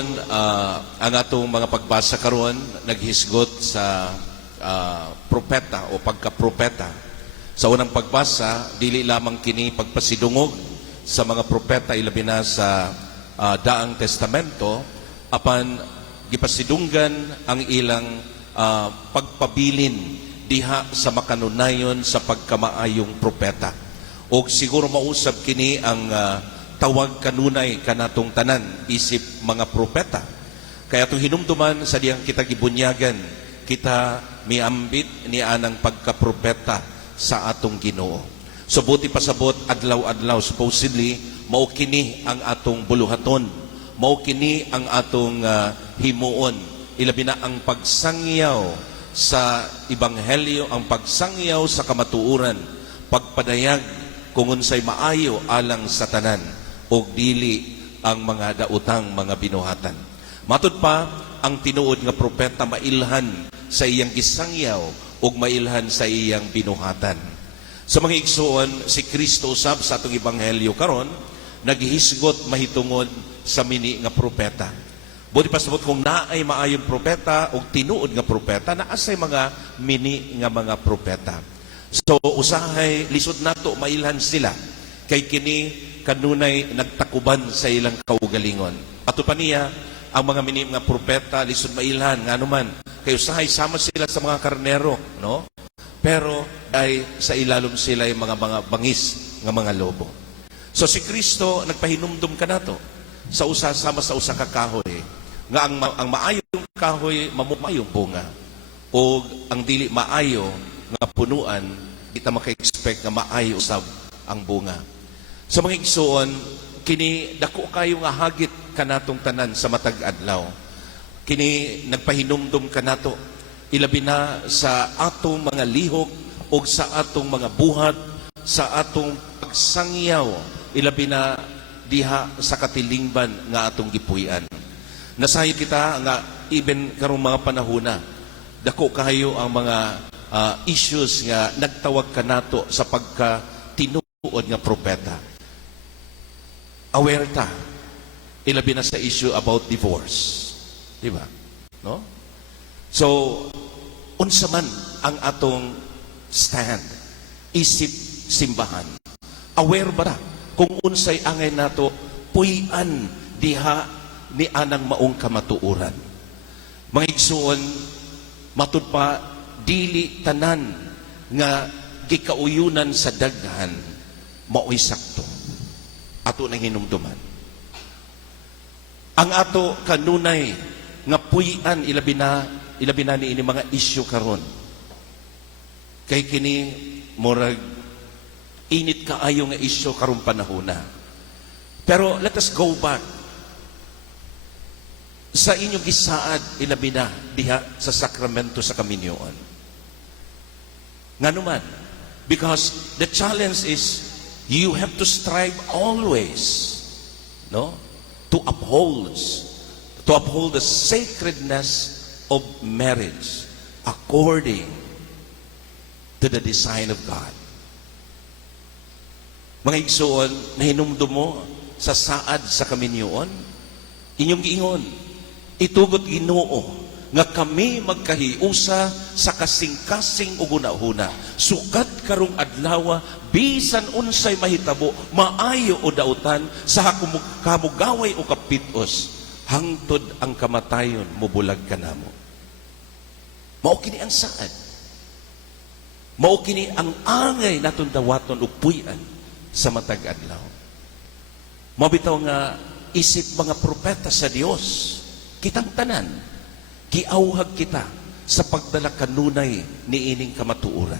igsuon, ang atong mga pagbasa karon naghisgot sa propeta o pagka-propeta. Sa unang pagbasa, dili lamang kini pagpasidungog sa mga propeta ilabi na sa daang testamento, apan gipasidunggan ang ilang pagpabilin diha sa makanunayon sa pagkamaayong propeta. O siguro mausab kini ang tawag kanunay kanatong tanan isip mga propeta. Kaya itong hinumduman sa diyang kita gibunyagan, kita miambit ni anang pagkapropeta sa atong Ginoo. So buti pasabot adlaw-adlaw, supposedly mao kini ang atong buluhaton, mao kini ang atong himuon, ilabi na ang pagsangyaw sa ebanghelyo, ang pagsangyaw sa kamatuoran, pagpadayag kung unsay maayo alang sa tanan o dili ang mga daotang mga binuhatan. Matud pa, ang tinuod nga propeta mailhan sa iyang gisangyaw o mailhan sa iyang binuhatan. Sa mga igsuon, si Kristo usab sa atong ebanghelyo karon naghisgot mahitungod sa mini nga propeta. Buti pasabot kung naay maayong propeta o tinuod nga propeta, naasay mga mini nga mga propeta. So usahay lisod nato mailhan sila kay kini kanunay nagtakuban sa ilang kaugalingon. Ato pa niya, ang mga mini nga propeta lisod mailhan nga naman kay usahay sama sila sa mga karnero, no? Pero ay sa ilalom sila yung mga bangis nga mga lobo. So si Kristo nagpahinumdum kanato sa usa sama sa usa ka kahoy nga ang maayong kahoy mamayong bunga o ang dili maayo nga punuan kita maka-expect nga maayo usab ang bunga. Sa mga igsuon, kini dako kayo nga hagit kanatong tanan sa matag adlaw. Kini nagpahinumdum kanato ilabi na sa atong mga lihok o sa atong mga buhat, sa atong pagsangyaw ilabi na diha sa katilingban nga atong gipuy-an. Nasayo kita nga even karong mga panahona, dako kayo ang mga issues nga nagtawag kanato sa pagka-tinuod nga propeta. Aware ta, ilabi na sa issue about divorce. Di ba? No? So, unsa man ang atong stand, isip simbahan. Aware ba ta kung unsay angay nato puy-an diha ni anang maong kamatuoran. Mga igsuon, matud pa, dili tanan nga gikauyunan sa daghan mao'y sakto. Ato nang hinumduman. Ang ato kanunay nga puy-an ilabi na ni ini mga isyu karon. Kay kini murag init kaayo nga isyu karong panahona. Pero let us go back sa inyong gisaad ilabi na diha sa sakramento sa kaminyoon. Nga naman, because the challenge is you have to strive always, no, to uphold the sacredness of marriage according to the design of God. Mga igsuon, nahinumdum mo sa saad sa kaminyoon, inyong giingon, itugot Ginoo nga kami magkahiusa sa kasing-kasing ug una-una sukat karong adlaw bisan unsay mahitabo maayo o dautan sa kamugaway o kapitos hangtod ang kamatayon mubulag kanamo. Mao kini ang saad, mao kini ang angay naton dawaton ug puy-an sa matag adlaw. Mabitaw nga isip mga propeta sa Dios, kitang tanan giauhag kita sa pagdala kanunay ni ining kamatuoran.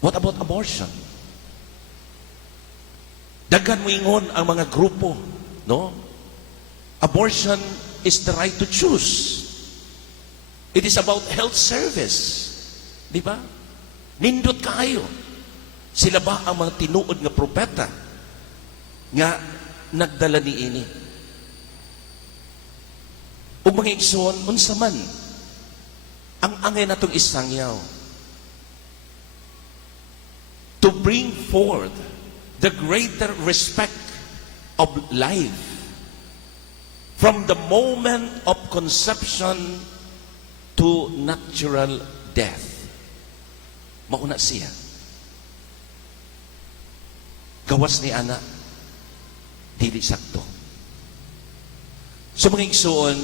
What about abortion? Daghan mo ingon ang mga grupo, no? Abortion is the right to choose. It is about health service. Di ba? Nindot kayo. Sila ba ang mga tinuod nga propeta nga nagdala ni ini? O mga igsoon, unsa man ang angay natong isangyaw to bring forth the greater respect of life. From the moment of conception to natural death. Mauna siya. Gawas ni ana, dili sakto. So mga igsoon,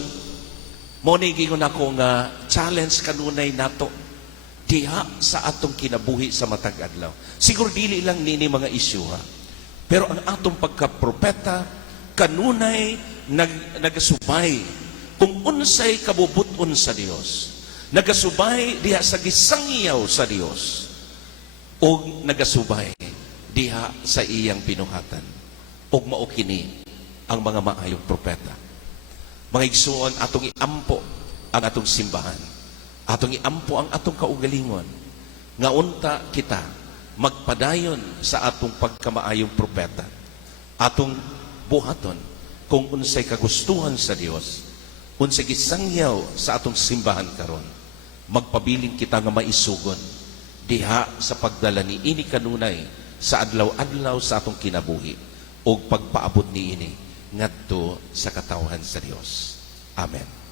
mo ni gingon ako nga challenge kanunay nato diha sa atong kinabuhi sa matag adlaw. Siguro dili lang nini mga isyu ha. Pero ang atong pagkapropeta kanunay nagasubay kung unsay kabubuton sa Dios. Nagasubay diha sa gisangyaw sa Dios. O nagasubay diha sa iyang binuhatan. Og mao kini ang mga maayong propeta. Mga igsoon, atong iampo ang atong simbahan. Atong iampo ang atong kaugalingon. Nga unta kita magpadayon sa atong pagkamaayong propeta. Atong buhaton kung unsay kagustuhan sa Dios, unsay gisangyaw sa atong simbahan karon. Magpabiling kita nga maisugon diha sa pagdala ni ini kanunay sa adlaw-adlaw sa atong kinabuhi o pagpaabot ni ini ngadto sa katawhan sa Dios. Amen.